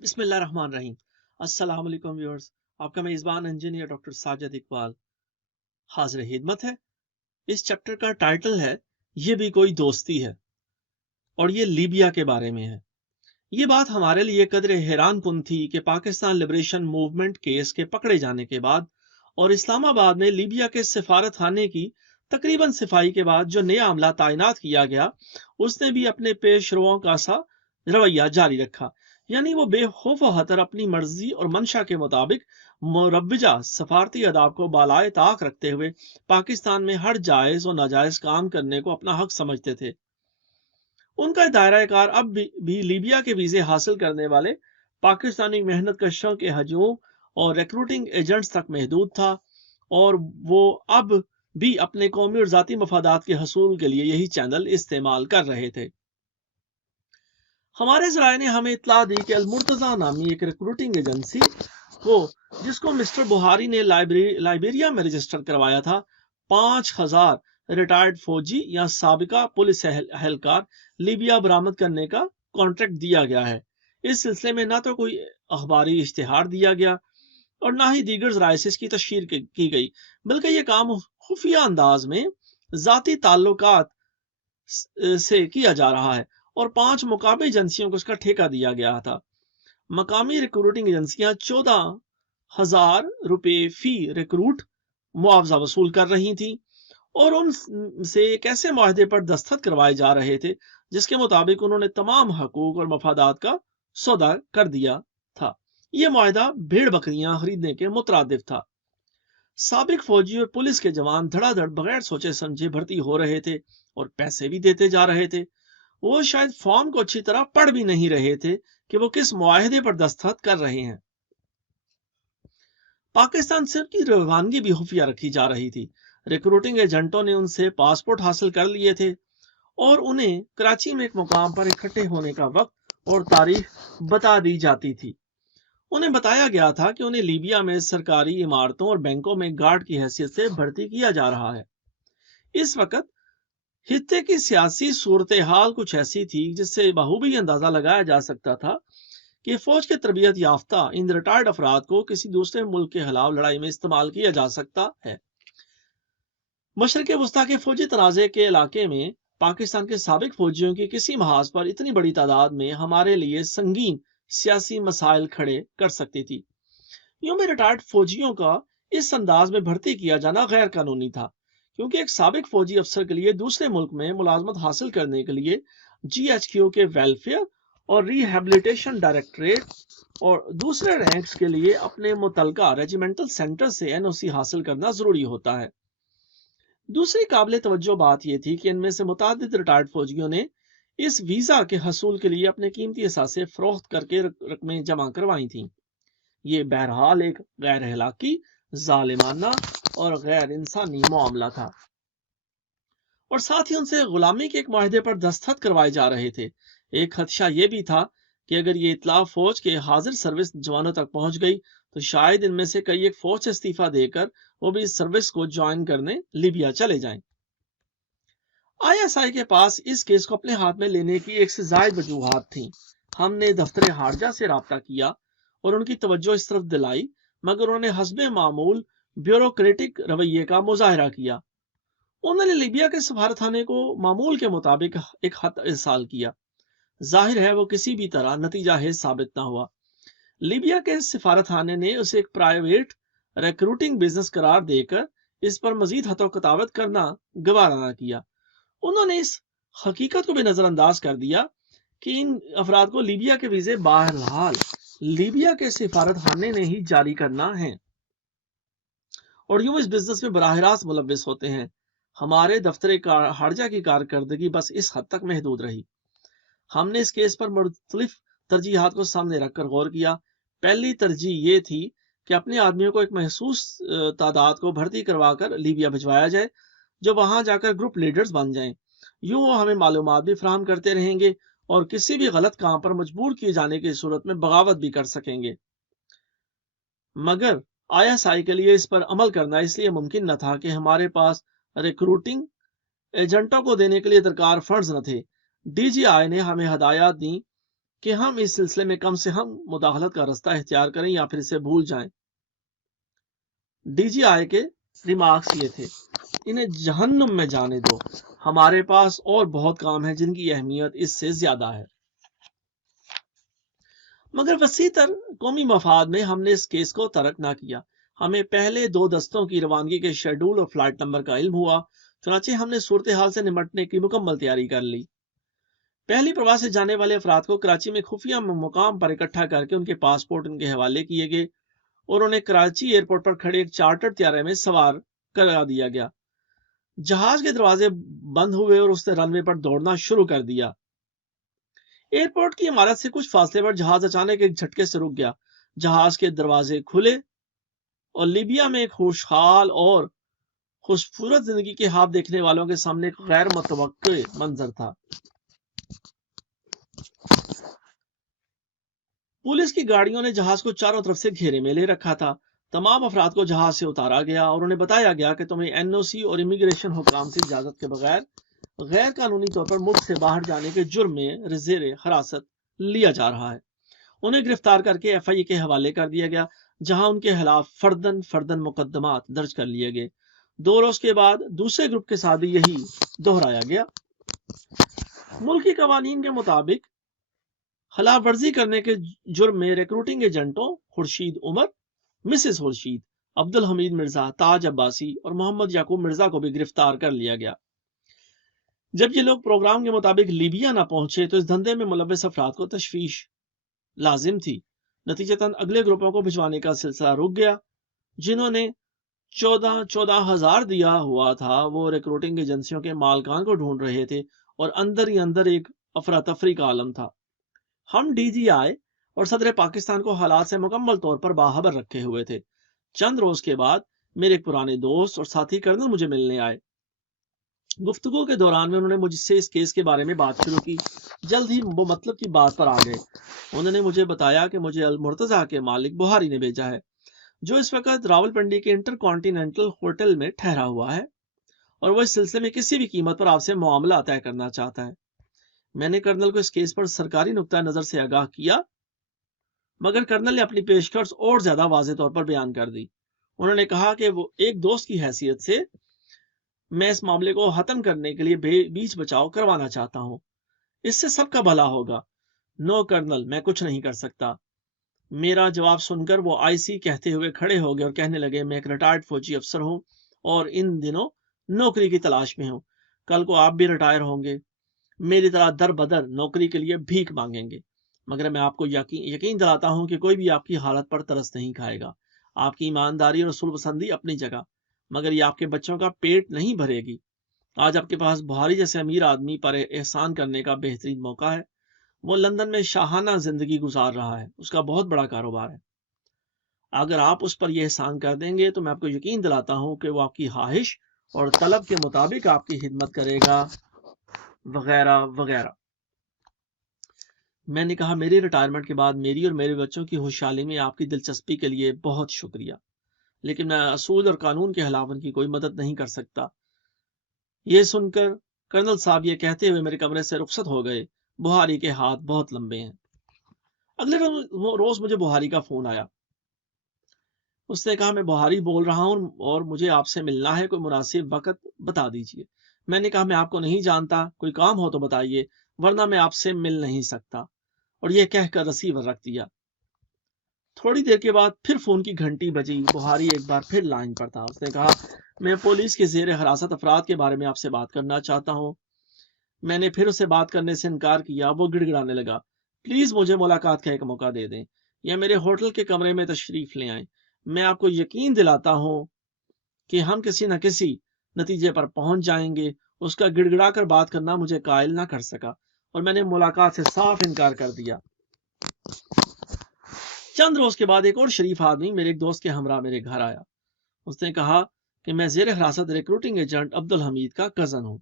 بسم اللہ الرحمن الرحیم۔ السلام علیکم ویورز، آپ کا میزبان انجینئر ڈاکٹر ساجد اقبال حاضر خدمت ہے۔ اس چیپٹر کا ٹائٹل ہے یہ بھی کوئی دوستی ہے، اور یہ لیبیا کے بارے میں ہے۔ یہ بات ہمارے لیے قدر حیران کن تھی کہ پاکستان لبریشن موومنٹ کیس کے پکڑے جانے کے بعد اور اسلام آباد میں لیبیا کے سفارت خانے کی تقریباً صفائی کے بعد جو نیا عملہ تعینات کیا گیا، اس نے بھی اپنے پیش رووں کا سا رویہ جاری رکھا، یعنی وہ بے خوف و خطر اپنی مرضی اور منشا کے مطابق مروجہ سفارتی آداب کو بالائے طاق رکھتے ہوئے پاکستان میں ہر جائز و ناجائز کام کرنے کو اپنا حق سمجھتے تھے۔ ان کا دائرہ کار اب بھی لیبیا کے ویزے حاصل کرنے والے پاکستانی محنت کشوں کے ہجوم اور ریکروٹنگ ایجنٹس تک محدود تھا، اور وہ اب بھی اپنے قومی اور ذاتی مفادات کے حصول کے لیے یہی چینل استعمال کر رہے تھے۔ ہمارے ذرائع نے ہمیں اطلاع دی کہ المرتضی نامی ایک ریکروٹنگ ایجنسی کو، جس کو مسٹر بہاری نے لائبیریا میں رجسٹر کروایا تھا، 5000 ریٹائرڈ فوجی یا سابقہ پولیس اہلکار لیبیا برآمد کرنے کا کانٹریکٹ دیا گیا ہے۔ اس سلسلے میں نہ تو کوئی اخباری اشتہار دیا گیا اور نہ ہی دیگر ذرائع سے اس کی تشہیر کی گئی، بلکہ یہ کام خفیہ انداز میں ذاتی تعلقات سے کیا جا رہا ہے، اور 5 مقامی ایجنسیوں کو اس کا ٹھیکہ دیا گیا تھا۔ مقامی ریکروٹنگ ایجنسیاں 14,000 روپے فی ریکروٹ معاوضہ وصول کر رہی تھیں، اور ان سے ایک ایسے معاہدے پر دستخط کروائے جا رہے تھے جس کے مطابق انہوں نے تمام حقوق اور مفادات کا سودا کر دیا تھا۔ یہ معاہدہ بھیڑ بکریاں خریدنے کے مترادف تھا۔ سابق فوجی اور پولیس کے جوان دھڑا دھڑ بغیر سوچے سمجھے بھرتی ہو رہے تھے اور پیسے بھی دیتے جا رہے تھے۔ وہ شاید فارم کو اچھی طرح پڑھ بھی نہیں رہے تھے کہ وہ کس معاہدے پر دستخط کر رہے ہیں۔ پاکستان سے کی روانگی بھی خفیہ رکھی جا رہی تھی۔ ریکروٹنگ ایجنٹوں نے ان سے پاسپورٹ حاصل کر لیے تھے، اور انہیں کراچی میں ایک مقام پر اکٹھے ہونے کا وقت اور تاریخ بتا دی جاتی تھی۔ انہیں بتایا گیا تھا کہ انہیں لیبیا میں سرکاری عمارتوں اور بینکوں میں گارڈ کی حیثیت سے بھرتی کیا جا رہا ہے۔ اس وقت خطے کی سیاسی صورتحال کچھ ایسی تھی جس سے بخوبی اندازہ لگایا جا سکتا تھا کہ فوج کے تربیت یافتہ ان ریٹائرڈ افراد کو کسی دوسرے ملک کے خلاف لڑائی میں استعمال کیا جا سکتا ہے۔ مشرق وسطیٰ کے فوجی تنازع کے علاقے میں پاکستان کے سابق فوجیوں کی کسی محاذ پر اتنی بڑی تعداد میں ہمارے لیے سنگین سیاسی مسائل کھڑے کر سکتی تھی۔ یوں میں ریٹائرڈ فوجیوں کا اس انداز میں بھرتی کیا جانا غیر قانونی تھا، کیونکہ ایک سابق فوجی افسر کے لیے دوسرے ملک میں ملازمت حاصل کرنے کے لیے GHQ کے ویلفیئر اور ریہیبلیٹیشن ڈائریکٹریٹ اور دوسرے رینکس کے لیے اپنے متعلقہ ریجیمنٹل سینٹر سے NOC حاصل کرنا ضروری ہوتا ہے۔ دوسری قابل توجہ بات یہ تھی کہ ان میں سے متعدد ریٹائرڈ فوجیوں نے اس ویزا کے حصول کے لیے اپنے قیمتی اثاثے فروخت کر کے رقمیں جمع کروائی تھیں۔ یہ بہرحال ایک غیر اخلاقی، ظالمانہ اور غیر انسانی معاملہ تھا، اور ساتھ ہی ان سے غلامی کے ایک معاہدے پر دستخط کروائے جا رہے تھے۔ ایک خدشہ یہ بھی تھا کہ اگر یہ اطلاع فوج کے حاضر سروس جوانوں تک پہنچ گئی تو شاید ان میں سے کئی ایک فوج سے استعفیٰ دے کر وہ بھی اس سروس کو جوائن کرنے لیبیا چلے جائیں۔ ISI کے پاس اس کیس کو اپنے ہاتھ میں لینے کی ایک سے زائد وجوہات تھیں۔ ہم نے دفتر خارجہ سے رابطہ کیا اور ان کی توجہ اس طرف دلائی، مگر انہوں نے حسب معمول بیوروکریٹک رویے کا مظاہرہ کیا۔ انہوں نے لیبیا کے سفارت خانے کو معمول کے مطابق ایک خط ارسال کیا۔ ظاہر ہے وہ کسی بھی طرح نتیجہ خیز ثابت نہ ہوا۔ لیبیا کے سفارت خانے نے اسے ایک پرائیویٹ ریکروٹنگ بزنس قرار دے کر اس پر مزید خط و کتابت کرنا گوارا نہ کیا۔ انہوں نے اس حقیقت کو بھی نظر انداز کر دیا کہ ان افراد کو لیبیا کے ویزے بہرحال لیبیا کے سفارت خانے نے ہی جاری کرنا ہے، اور یوں اس بزنس میں براہ راست ملوث ہوتے ہیں۔ ہمارے دفتر خارجہ کی کارکردگی بس اس حد تک محدود رہی۔ ہم نے اس کیس پر مختلف ترجیحات کو سامنے رکھ کر غور کیا۔ پہلی ترجیح یہ تھی کہ اپنے آدمیوں کو ایک محسوس تعداد کو بھرتی کروا کر لیبیا بھجوایا جائے، جو وہاں جا کر گروپ لیڈرز بن جائیں۔ یوں وہ ہمیں معلومات بھی فراہم کرتے رہیں گے اور کسی بھی غلط کام پر مجبور کیے جانے کی صورت میں بغاوت بھی کر سکیں گے۔ مگر ISI کے لیے اس پر عمل کرنا اس لیے ممکن نہ تھا کہ ہمارے پاس ریکروٹنگ ایجنٹوں کو دینے کے لیے درکار فنڈز نہ تھے۔ DGI نے ہمیں ہدایات دیں کہ ہم اس سلسلے میں کم سے کم مداخلت کا راستہ اختیار کریں یا پھر اسے بھول جائیں۔ ڈی جی آئی کے ریمارکس یہ تھے: انہیں جہنم میں جانے دو، ہمارے پاس اور بہت کام ہے جن کی اہمیت اس سے زیادہ ہے۔ مگر وسیع تر قومی مفاد میں ہم نے اس کیس کو ترک نہ کیا۔ ہمیں پہلے 2 دستوں کی روانگی کے شیڈول اور فلائٹ نمبر کا علم ہوا، چنانچہ ہم نے صورتحال سے نمٹنے کی مکمل تیاری کر لی۔ پہلی پرواز سے جانے والے افراد کو کراچی میں خفیہ مقام پر اکٹھا کر کے ان کے پاسپورٹ ان کے حوالے کیے گئے اور انہیں کراچی ایئرپورٹ پر کھڑے ایک چارٹر طیارے میں سوار کرا دیا گیا۔ جہاز کے دروازے بند ہوئے اور اس نے رن وے پر دوڑنا شروع کر دیا۔ ایئرپورٹ کی عمارت سے کچھ فاصلے پر جہاز اچانک ایک جھٹکے سے رک گیا۔ جہاز کے دروازے کھلے اور لیبیا میں ایک خوشحال اور خوبصورت زندگی کے خواب دیکھنے والوں کے سامنے ایک غیر متوقع منظر تھا۔ پولیس کی گاڑیوں نے جہاز کو چاروں طرف سے گھیرے میں لے رکھا تھا۔ تمام افراد کو جہاز سے اتارا گیا اور انہیں بتایا گیا کہ تمہیں NOC اور امیگریشن حکام سے اجازت کے بغیر غیر قانونی طور پر ملک سے باہر جانے کے جرم میں زیر حراست لیا جا رہا ہے۔ انہیں گرفتار کر کے FIA کے حوالے کر دیا گیا، جہاں ان کے خلاف فردن مقدمات درج کر لیے گئے۔ 2 روز کے بعد دوسرے گروپ کے ساتھ بھی یہی دہرایا گیا۔ ملکی قوانین کے مطابق خلاف ورزی کرنے کے جرم میں ریکروٹنگ ایجنٹوں خورشید عمر، مسز خورشید، عبدالحمید مرزا، تاج عباسی اور محمد یعقوب مرزا کو بھی گرفتار کر لیا گیا۔ جب یہ لوگ پروگرام کے مطابق لیبیا نہ پہنچے تو اس دھندے میں ملوث افراد کو تشویش لازم تھی۔ نتیجتاً اگلے گروپوں کو بھجوانے کا سلسلہ رک گیا۔ جنہوں نے 14,000 دیا ہوا تھا وہ ریکروٹنگ ایجنسیوں کے مالکان کو ڈھونڈ رہے تھے اور اندر ہی اندر ایک افراتفری کا عالم تھا۔ ہم DGI اور صدر پاکستان کو حالات سے مکمل طور پر باخبر رکھے ہوئے تھے۔ چند روز کے بعد میرے ایک پرانے دوست اور ساتھی کرنل مجھے ملنے آئے۔ گفتگو کے دوران میں انہوں نے مجھ سے اس کیس کے بارے میں بات شروع کی۔ جلد ہی وہ مطلب کی بات پر آ گئے۔ انہوں نے مجھے بتایا کہ مجھے المرتضیٰ کے مالک بہاری نے بھیجا ہے، جو اس وقت راولپنڈی کے انٹر کانٹیننٹل ہوٹل میں ٹھہرا ہوا ہے، اور وہ اس سلسلے میں کسی بھی قیمت پر آپ سے معاملہ طے کرنا چاہتا ہے۔ میں نے کرنل کو اس کیس پر سرکاری نقطہ نظر سے آگاہ کیا، مگر کرنل نے اپنی پیشکش اور زیادہ واضح طور پر بیان کر دی۔ انہوں نے کہا کہ وہ ایک دوست کی حیثیت سے میں اس معاملے کو ختم کرنے کے لیے بیچ بچاؤ کروانا چاہتا ہوں۔ اس سے سب کا بھلا ہوگا۔ نو کرنل، میں کچھ نہیں کر سکتا۔ میرا جواب سن کر وہ IC کہتے ہوئے کھڑے ہو گئے اور کہنے لگے، میں ایک ریٹائرڈ فوجی افسر ہوں اور ان دنوں نوکری کی تلاش میں ہوں۔ کل کو آپ بھی ریٹائر ہوں گے، میری طرح در بدر نوکری کے لیے بھیک مانگیں گے، مگر میں آپ کو یقین دلاتا ہوں کہ کوئی بھی آپ کی حالت پر ترس نہیں کھائے گا۔ آپ کی ایمانداری اور اصول پسندی اپنی جگہ، مگر یہ آپ کے بچوں کا پیٹ نہیں بھرے گی۔ آج آپ کے پاس بہاری جیسے امیر آدمی پر احسان کرنے کا بہترین موقع ہے۔ وہ لندن میں شاہانہ زندگی گزار رہا ہے، اس کا بہت بڑا کاروبار ہے۔ اگر آپ اس پر یہ احسان کر دیں گے تو میں آپ کو یقین دلاتا ہوں کہ وہ آپ کی خواہش اور طلب کے مطابق آپ کی خدمت کرے گا، وغیرہ وغیرہ۔ میں نے کہا، میری ریٹائرمنٹ کے بعد میری اور میرے بچوں کی خوشحالی میں آپ کی دلچسپی کے لیے بہت شکریہ، لیکن میں اصول اور قانون کے خلاف ان کی کوئی مدد نہیں کر سکتا۔ یہ سن کر کرنل صاحب یہ کہتے ہوئے میرے کمرے سے رخصت ہو گئے، بہاری کے ہاتھ بہت لمبے ہیں۔ اگلے روز مجھے بہاری کا فون آیا۔ اس نے کہا، میں بہاری بول رہا ہوں اور مجھے آپ سے ملنا ہے، کوئی مناسب وقت بتا دیجیے۔ میں نے کہا، میں آپ کو نہیں جانتا، کوئی کام ہو تو بتائیے، ورنہ میں آپ سے مل نہیں سکتا، اور یہ کہہ کر ریسیور رکھ دیا۔ تھوڑی دیر کے بعد پھر فون کی گھنٹی بجی۔ بہاری ایک بار پھر لائن پر تھا۔ اس نے کہا، میں پولیس کے زیر حراست افراد کے بارے میں آپ سے بات کرنا چاہتا ہوں۔ میں نے پھر اسے بات کرنے سے انکار کیا۔ وہ گڑ گڑانے لگا، پلیز مجھے ملاقات کا ایک موقع دے دیں یا میرے ہوٹل کے کمرے میں تشریف لے آئیں۔ میں آپ کو یقین دلاتا ہوں کہ ہم کسی نہ کسی نتیجے پر پہنچ جائیں گے۔ اس کا گڑ گڑا کر بات کرنا مجھے قائل نہ کر سکا اور میں نے ملاقات سے صاف انکار کر دیا۔ چند روز کے بعد ایک اور شریف آدمی میرے ایک دوست کے ہمراہ میرے گھر آیا۔ اس نے کہا کہ میں زیر حراست ریکروٹنگ ایجنٹ عبدالحمید کا کزن ہوں۔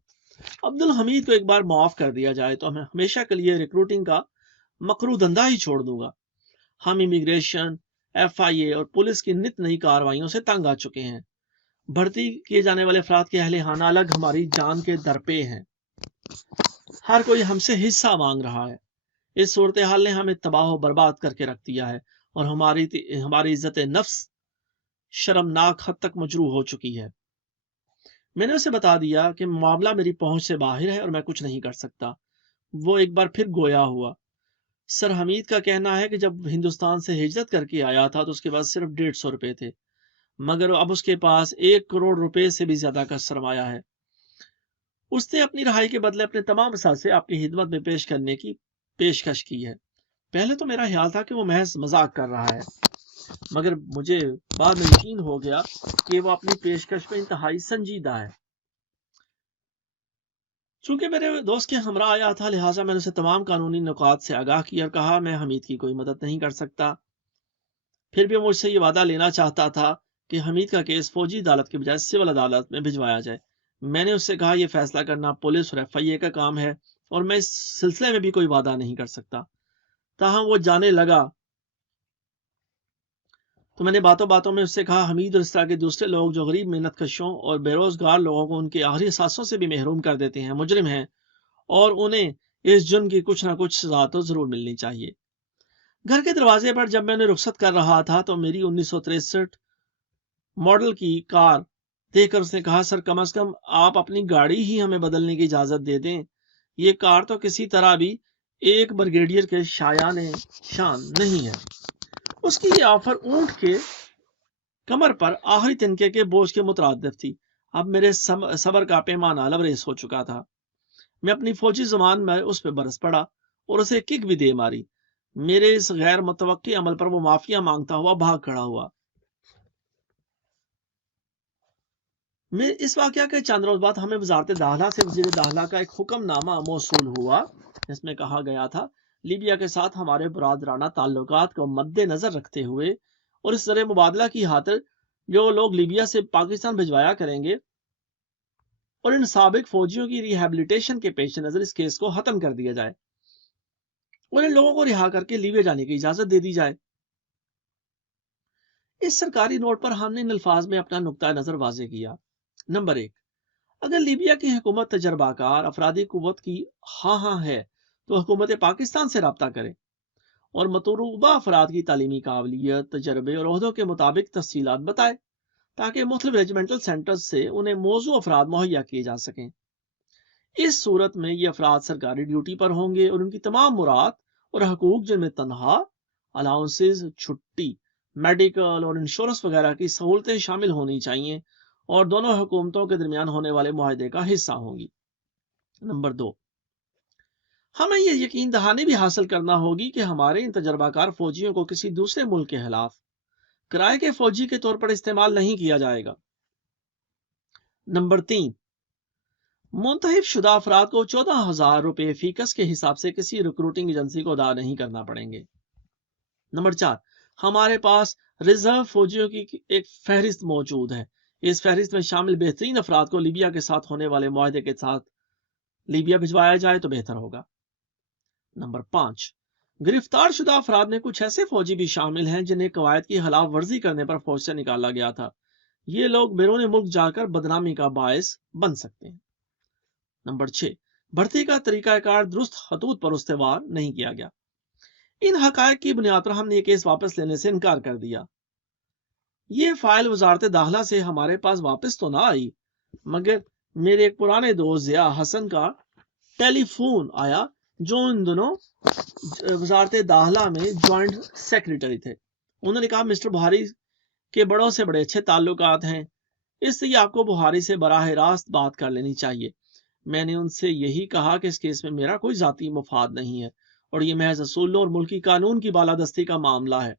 عبدالحمید کو ایک بار معاف کر دیا جائے تو میں ہمیشہ کے لیے ریکروٹنگ کا مکرو دھندا ہی چھوڑ دوں گا۔ ہم امیگریشن، FIA اور پولیس کی نت نئی کارروائیوں سے تنگ آ چکے ہیں۔ بھرتی کیے جانے والے افراد کے اہل خانہ الگ ہماری جان کے درپے ہیں۔ ہر کوئی ہم سے حصہ مانگ رہا ہے۔ اس صورتحال نے ہمیں تباہ و برباد کر کے رکھ دیا ہے اور ہماری عزت نفس شرمناک حد تک مجروح ہو چکی ہے۔ میں نے اسے بتا دیا کہ معاملہ میری پہنچ سے باہر ہے اور میں کچھ نہیں کر سکتا۔ وہ ایک بار پھر گویا ہوا۔ سر حمید کا کہنا ہے کہ جب ہندوستان سے ہجرت کر کے آیا تھا تو اس کے پاس صرف 150 روپے تھے، مگر اب اس کے پاس 1 کروڑ روپے سے بھی زیادہ کا سرمایہ ہے۔ اس نے اپنی رہائی کے بدلے اپنے تمام اثاثے آپ کی خدمت میں پیش کرنے کی پیشکش کی ہے۔ پہلے تو میرا خیال تھا کہ وہ محض مذاق کر رہا ہے، مگر مجھے بعد میں یقین ہو گیا کہ وہ اپنی پیشکش میں انتہائی سنجیدہ ہے۔ چونکہ میرے دوست کے ہمراہ آیا تھا، لہٰذا میں نے اسے تمام قانونی نکات سے آگاہ کیا اور کہا میں حمید کی کوئی مدد نہیں کر سکتا۔ پھر بھی مجھ سے یہ وعدہ لینا چاہتا تھا کہ حمید کا کیس فوجی عدالت کے بجائے سول عدالت میں بھجوایا جائے۔ میں نے اس سے کہا یہ فیصلہ کرنا پولیس اور FIA کا کام ہے اور میں اس سلسلے میں بھی کوئی وعدہ نہیں کر سکتا۔ تاہم وہ جانے لگا تو میں نے باتوں باتوں میں اس سے کہا حمید اور اس طرح کے دوسرے لوگ جو غریب محنت کشوں اور بے روزگار لوگوں کو ان کے آخری اثاثوں سے بھی محروم کر دیتے ہیں مجرم ہیں اور انہیں اس جرم کی کچھ نہ کچھ سزا تو ضرور ملنی چاہیے۔ گھر کے دروازے پر جب میں انہیں رخصت کر رہا تھا تو میری 1963 ماڈل کی کار دیکھ کر اس نے کہا سر کم از کم آپ اپنی گاڑی ہی ہمیں بدلنے کی اجازت دے دیں، یہ کار تو کسی طرح بھی ایک بریگیڈیئر کے شایان شان نہیں ہے۔ اس کی یہ آفر اونٹ کے کمر پر آخری تنکے کے بوجھ کے مترادف تھی۔ اب میرے صبر کا پیمانہ لبریز ہو چکا تھا۔ میں اپنی فوجی زبان میں اس پہ برس پڑا اور اسے کک بھی دے ماری۔ میرے اس غیر متوقع عمل پر وہ معافیا مانگتا ہوا بھاگ کھڑا ہوا۔ اس واقعہ کے چند روز بعد ہمیں وزارت داخلہ سے وزیر داخلہ کا ایک حکم نامہ موصول ہوا جس میں کہا گیا تھا لیبیا کے ساتھ ہمارے برادرانہ تعلقات کو مد نظر رکھتے ہوئے اور اس زر مبادلہ کی خاطر جو لوگ لیبیا سے پاکستان بھجوایا کریں گے اور ان سابق فوجیوں کی ریہیبلیٹیشن کے پیش نظر اس کیس کو ختم کر دیا جائے اور ان لوگوں کو رہا کر کے لیبیا جانے کی اجازت دے دی جائے۔ اس سرکاری نوٹ پر ہم نے ان الفاظ میں اپنا نقطہ نظر واضح کیا۔ نمبر 1، اگر لیبیا کی حکومت تجربہ کار افرادی قوت کی ہاں ہے تو حکومت پاکستان سے رابطہ کرے اور مطلوبہ افراد کی تعلیمی قابلیت، تجربے اور عہدوں کے مطابق تفصیلات بتائے تاکہ مختلف ریجمنٹل سینٹرز سے انہیں موزوں افراد مہیا کیے جا سکیں۔ اس صورت میں یہ افراد سرکاری ڈیوٹی پر ہوں گے اور ان کی تمام مراد اور حقوق جن میں تنخواہ، الاؤنسز، چھٹی، میڈیکل اور انشورنس وغیرہ کی سہولتیں شامل ہونی چاہیے اور دونوں حکومتوں کے درمیان ہونے والے معاہدے کا حصہ ہوں گی۔ نمبر 2، ہمیں یہ یقین دہانی بھی حاصل کرنا ہوگی کہ ہمارے ان تجربہ کار فوجیوں کو کسی دوسرے ملک کے خلاف کرائے کے فوجی کے طور پر استعمال نہیں کیا جائے گا۔ نمبر 3، منتخب شدہ افراد کو 14,000 روپے فی کس کے حساب سے کسی ریکروٹنگ ایجنسی کو ادا نہیں کرنا پڑیں گے۔ نمبر 4، ہمارے پاس ریزرو فوجیوں کی ایک فہرست موجود ہے۔ اس فہرست میں شامل بہترین افراد کو لیبیا کے ساتھ ہونے والے معاہدے کے ساتھ لیبیا بھجوایا جائے تو بہتر ہوگا۔ نمبر 5، گرفتار شدہ افراد میں کچھ ایسے فوجی بھی شامل ہیں جنہیں قواعد کی خلاف ورزی کرنے پر فوج سے نکالا گیا تھا۔ یہ لوگ بیرون ملک جا کر بدنامی کا باعث بن سکتے ہیں۔ نمبر 6، بھرتی کا طریقہ کار درست خطوط پر استوار نہیں کیا گیا۔ ان حقائق کی بنیاد پر ہم نے یہ کیس واپس لینے سے انکار کر دیا۔ یہ فائل وزارت داخلہ سے ہمارے پاس واپس تو نہ آئی، مگر میرے ایک پرانے دوست ضیاء حسن کا ٹیلی فون آیا جو ان دنوں وزارت داخلہ میں جوائنٹ سیکریٹری تھے۔ انہوں نے کہا مسٹر بہاری کے بڑوں سے بڑے اچھے تعلقات ہیں، اس لیے آپ کو بہاری سے براہ راست بات کر لینی چاہیے۔ میں نے ان سے یہی کہا کہ اس کیس میں میرا کوئی ذاتی مفاد نہیں ہے اور یہ محض اصولوں اور ملکی قانون کی بالادستی کا معاملہ ہے۔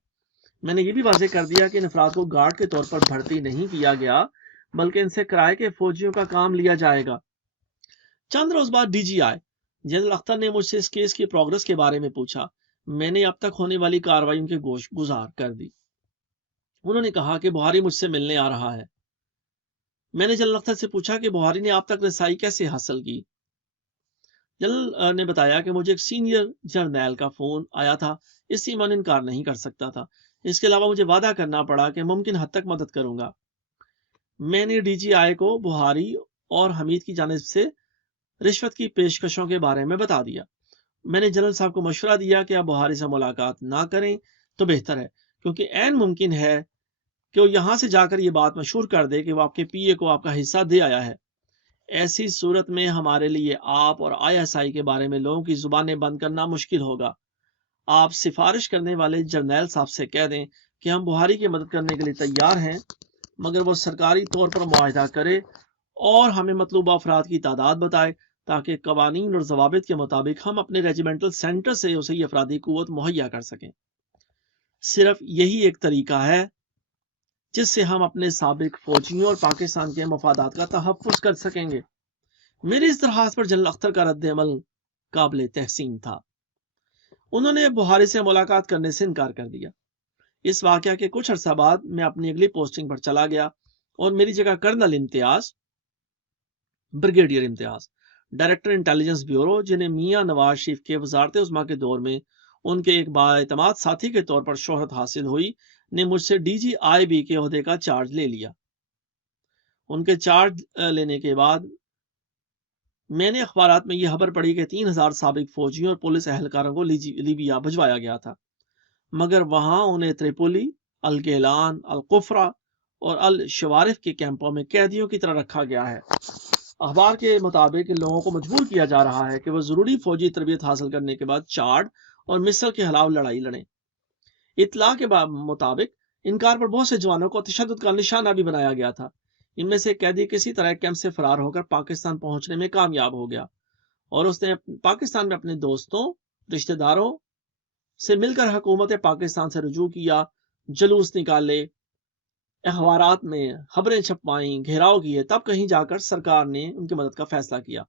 میں نے یہ بھی واضح کر دیا کہ ان افراد کو گارڈ کے طور پر بھرتی نہیں کیا گیا بلکہ ان سے کرائے کے فوجیوں کا کام لیا جائے گا۔ چند روز بعد DGI جنرل اختر نے مجھ سے اس کیس کی پروگرس کے بارے میں پوچھا۔ میں نے اب تک ہونے والی کارروائیوں کے گوش گزار کر دی۔ انہوں نے کہا کہ بہاری مجھ سے ملنے آ رہا ہے۔ میں نے جنرل اختر سے پوچھا کہ بہاری نے آپ تک رسائی کیسے حاصل کی۔ جنرل نے بتایا کہ مجھے ایک سینئر جرنیل کا فون آیا تھا، اس سے میں انکار نہیں کر سکتا تھا۔ اس کے علاوہ مجھے وعدہ کرنا پڑا کہ ممکن حد تک مدد کروں گا۔ میں نے DGI کو بہاری اور حمید کی جانب سے رشوت کی پیشکشوں کے بارے میں بتا دیا۔ میں نے جنرل صاحب کو مشورہ دیا کہ آپ بہاری سے ملاقات نہ کریں تو بہتر ہے، کیونکہ عین ممکن ہے کہ وہ یہاں سے جا کر یہ بات مشہور کر دے کہ وہ آپ کے پی اے کو آپ کا حصہ دے آیا ہے۔ ایسی صورت میں ہمارے لیے آپ اور آئی ایس آئی کے بارے میں لوگوں کی زبانیں بند کرنا مشکل ہوگا۔ آپ سفارش کرنے والے جرنیل صاحب سے کہہ دیں کہ ہم بہاری کی مدد کرنے کے لیے تیار ہیں، مگر وہ سرکاری طور پر معاہدہ کرے اور ہمیں مطلوبہ افراد کی تعداد بتائے تاکہ قوانین اور ضوابط کے مطابق ہم اپنے ریجیمنٹل سینٹر سے اسے یہ افرادی قوت مہیا کر سکیں۔ صرف یہی ایک طریقہ ہے جس سے ہم اپنے سابق فوجیوں اور پاکستان کے مفادات کا تحفظ کر سکیں گے۔ میری اس درخواست پر جنرل اختر کا رد عمل قابل تحسین تھا۔ انہوں نے بہاری سے ملاقات کرنے سے انکار کر دیا۔ اس واقعہ کے کچھ عرصہ بعد میں اپنی اگلی پوسٹنگ پر چلا گیا اور میری جگہ کرنل امتیاز، بریگیڈیئر امتیاز، ڈائریکٹر انٹیلیجنس بیورو، جنہیں میاں نواز شریف کے وزارت عظمیٰ کے دور میں ان کے ایک بااعتماد ساتھی کے طور پر شہرت حاصل ہوئی، نے مجھ سے ڈی جی آئی بی کے عہدے کا چارج لے لیا۔ ان کے چارج لینے کے بعد میں نے اخبارات میں یہ خبر پڑھی کہ 3000 سابق فوجیوں اور پولیس اہلکاروں کو لیبیا بھجوایا گیا تھا، مگر وہاں انہیں تریپولی، الگیلان، القفرہ اور الشوارف کے کیمپوں میں قیدیوں کی طرح رکھا گیا ہے۔ اخبار کے مطابق ان لوگوں کو مجبور کیا جا رہا ہے کہ وہ ضروری فوجی تربیت حاصل کرنے کے بعد چاڈ اور مصر کے خلاف لڑائی لڑیں۔ اطلاع کے مطابق ان کار پر بہت سے جوانوں کو تشدد کا نشانہ بھی بنایا گیا تھا۔ ان میں سے قیدی کسی طرح کیمپ سے فرار ہو کر پاکستان پہنچنے میں کامیاب ہو گیا اور اس نے پاکستان میں اپنے دوستوں، رشتہ داروں سے مل کر حکومت پاکستان سے رجوع کیا، جلوس نکالے، اخبارات میں خبریں چھپوائیں، گھیراؤ کیے، تب کہیں جا کر سرکار نے ان کی مدد کا فیصلہ کیا۔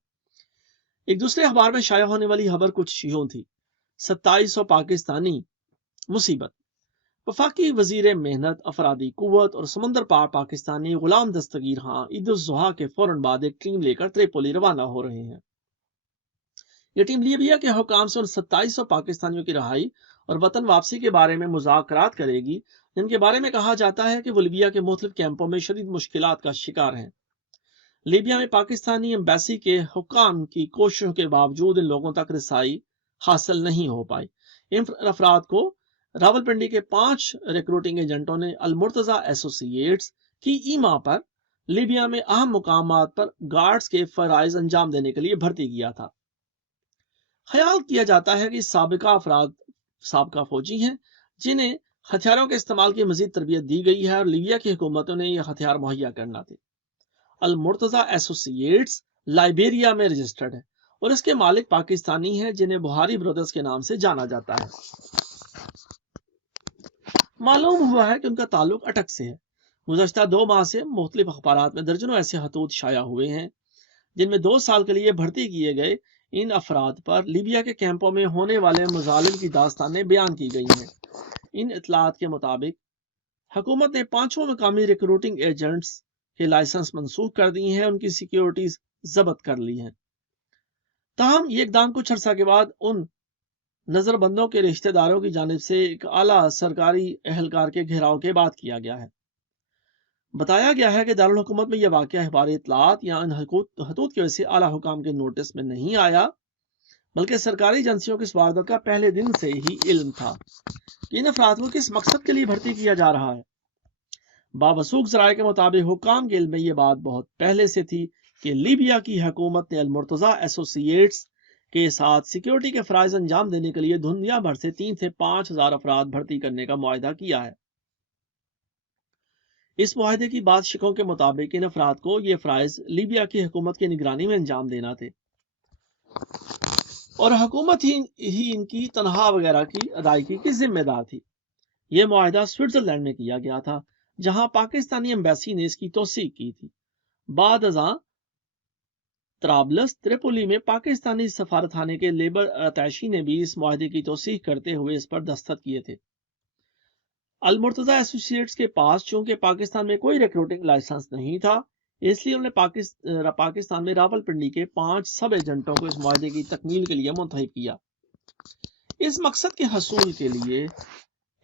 ایک دوسرے اخبار میں شائع ہونے والی خبر کچھ یوں تھی: 2700 پاکستانی مصیبت۔ وفاقی وزیر محنت، افرادی قوت اور سمندر پار پاکستانی غلام دستگیر خان عید الضحیٰ کے فوراً بعد ایک ٹیم لے کر تریپولی روانہ ہو رہے ہیں۔ یہ ٹیم لیبیا کے حکام سے ان 2700 پاکستانیوں کی رہائی اور وطن واپسی کے بارے میں مذاکرات کرے گی، جن کے بارے میں کہا جاتا ہے کہ وہ لیبیا کے مختلف کیمپوں میں شدید مشکلات کا شکار ہیں۔ لیبیا میں پاکستانی ایمبیسی کے حکام کی کوششوں کے باوجود ان لوگوں تک رسائی حاصل نہیں ہو پائی۔ ان افراد کو راولپنڈی کے 5 ریکروٹنگ ایجنٹوں نے المرتضی ایسوسی ایٹس کی ایما پر لیبیا میں اہم مقامات پر گارڈز کے فرائض انجام دینے کے لیے بھرتی کیا تھا۔ خیال کیا جاتا ہے کہ سابقہ افراد سابقہ فوجی ہیں جنہیں ہتھیاروں کے استعمال کی مزید تربیت دی گئی ہے اور لیبیا کی حکومتوں نے یہ ہتھیار مہیا کرنا تھے۔ المرتضی ایسوسی ایٹس لائبیریا میں رجسٹرڈ ہے اور اس کے مالک پاکستانی ہیں جنہیں بہاری برادرز کے نام سے جانا جاتا ہے۔ معلوم ہوا ہے کہ ان کا تعلق اٹک سے ہے۔ گزشتہ 2 ماہ سے مختلف اخبارات میں درجنوں ایسے خطوط شائع ہوئے ہیں جن میں 2 سال کے لیے بھرتی کیے گئے ان افراد پر لیبیا کے کیمپوں میں ہونے والے مظالم کی داستانیں بیان کی گئی ہیں۔ ان اطلاعات کے مطابق حکومت نے 5 مقامی ریکروٹنگ ایجنٹس کے لائسنس منسوخ کر دیے ہیں، ان کی سیکیورٹیز ضبط کر لی ہیں۔ تاہم یہ اقدام کچھ عرصہ کے بعد ان نظر بندوں کے رشتہ داروں کی جانب سے ایک اعلیٰ سرکاری اہلکار کے گھیراؤ کے بعد کیا گیا ہے۔ بتایا گیا ہے کہ دارالحکومت میں یہ واقعہ اخبار اطلاعات یا ان خطوط کی وجہ سے اعلیٰ حکام کے نوٹس میں نہیں آیا، بلکہ سرکاری ایجنسیوں کی اس واردات کا پہلے دن سے ہی علم تھا کہ ان افراد کو کس مقصد کے لیے بھرتی کیا جا رہا ہے۔ باوثوق ذرائع کے مطابق حکام کے علم میں یہ بات بہت پہلے سے تھی کہ لیبیا کی حکومت نے المرتضی ایسوسی ایٹس کے ساتھ سیکیورٹی کے فرائض انجام دینے کے لیے دنیا بھر سے 3 سے 5 ہزار افراد بھرتی کرنے کا معاہدہ کیا ہے۔ اس معاہدے کی بات شکوں کے مطابق ان افراد کو یہ فرائض لیبیا کی حکومت کی نگرانی میں انجام دینا تھے اور حکومت ہی ان کی تنخواہ وغیرہ کی ادائیگی کی ذمہ دار تھی۔ یہ معاہدہ سوئٹزرلینڈ میں کیا گیا تھا جہاں پاکستانی ایمبیسی نے اس کی توثیق کی تھی۔ بعد ازاں طرابلس تریپولی میں پاکستانی سفارتخانے کے لیبر اتاشی نے بھی اس معاہدے کی توثیق کرتے ہوئے اس پر دستخط کیے تھے۔ المرتضی ایسوسی ایٹس کے پاس چونکہ پاکستان میں کوئی ریکروٹنگ لائسنس نہیں تھا، اس لیے انہوں نے پاکستان میں راولپنڈی کے 5 سب ایجنٹوں کو اس معاہدے کی تکمیل کے لیے منتخب کیا۔ اس مقصد کے حصول کے لیے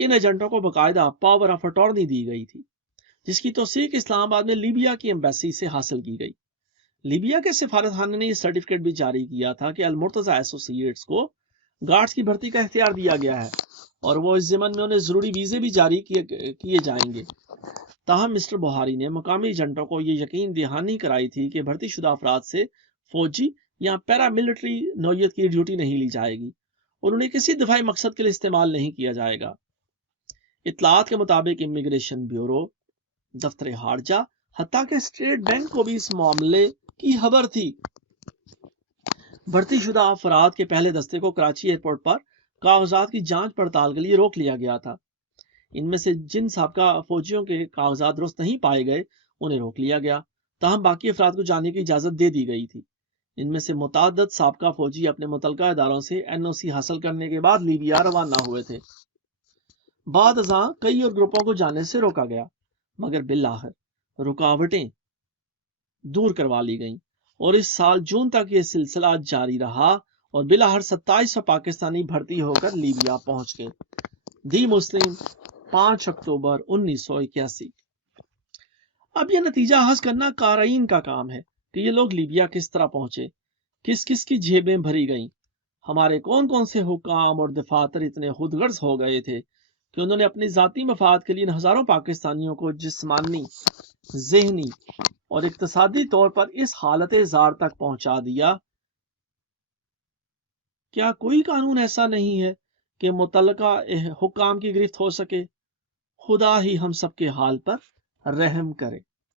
ان ایجنٹوں کو باقاعدہ پاور آف اٹارنی دی گئی تھی، جس کی توثیق اسلام آباد میں لیبیا کی ایمبیسی سے حاصل کی گئی۔ لیبیا کے سفارتخانے نے یہ سرٹیفکیٹ بھی جاری کیا تھا کہ المرتضی ایسوسی ایٹس کو گارڈز کی بھرتی کا اختیار دیا گیا ہے اور وہ اس ضمن میں انہیں ضروری ویزے بھی جاری کیے جائیں گے۔ تاہم مسٹر بہاری نے مقامی ایجنٹوں کو یہ یقین دہانی کرائی تھی کہ بھرتی شدہ افراد سے فوجی یا پیراملٹری نوعیت کی ڈیوٹی نہیں لی جائے گی اور انہیں کسی دفاعی مقصد کے لیے استعمال نہیں کیا جائے گا۔ اطلاعات کے مطابق امیگریشن بیورو، دفتر خارجہ، حتیٰ کہ اسٹیٹ بینک کو بھی اس معاملے کی خبر تھی۔ بھرتی شدہ افراد کے پہلے دستے کو کراچی ایئرپورٹ پر کاغذات کی جانچ پڑتال کے لیے روک لیا گیا تھا۔ ان میں سے جن سابقہ فوجیوں کے کاغذات درست نہیں پائے گئے انہیں روک لیا گیا، تاہم باقی افراد کو جانے کی اجازت دے دی گئی تھی۔ ان میں سے متعدد سابقہ فوجی اپنے متعلقہ اداروں سے NOC حاصل کرنے کے بعد لیبیا روانہ ہوئے تھے۔ بعد ازاں کئی اور گروپوں کو جانے سے روکا گیا، مگر بالآخر رکاوٹیں دور کروا لی گئیں اور اس سال جون تک یہ سلسلہ جاری رہا اور بالآخر 2700 پاکستانی بھرتی ہو کر لیبیا پہنچ گئے۔ دی مسلم 5 اکتوبر 1981۔ اب یہ نتیجہ حاصل کرنا قارئین کا کام ہے کہ یہ لوگ لیبیا کس طرح پہنچے، کس کس کی جیبیں بھری گئیں، ہمارے کون کون سے حکام اور دفاتر اتنے خود غرض ہو گئے تھے کہ انہوں نے اپنی ذاتی مفاد کے لیے ان ہزاروں پاکستانیوں کو جسمانی، ذہنی اور اقتصادی طور پر اس حالت زار تک پہنچا دیا۔ کیا کوئی قانون ایسا نہیں ہے کہ متعلقہ حکام کی گرفت ہو سکے؟ خدا ہی ہم سب کے حال پر رحم کرے۔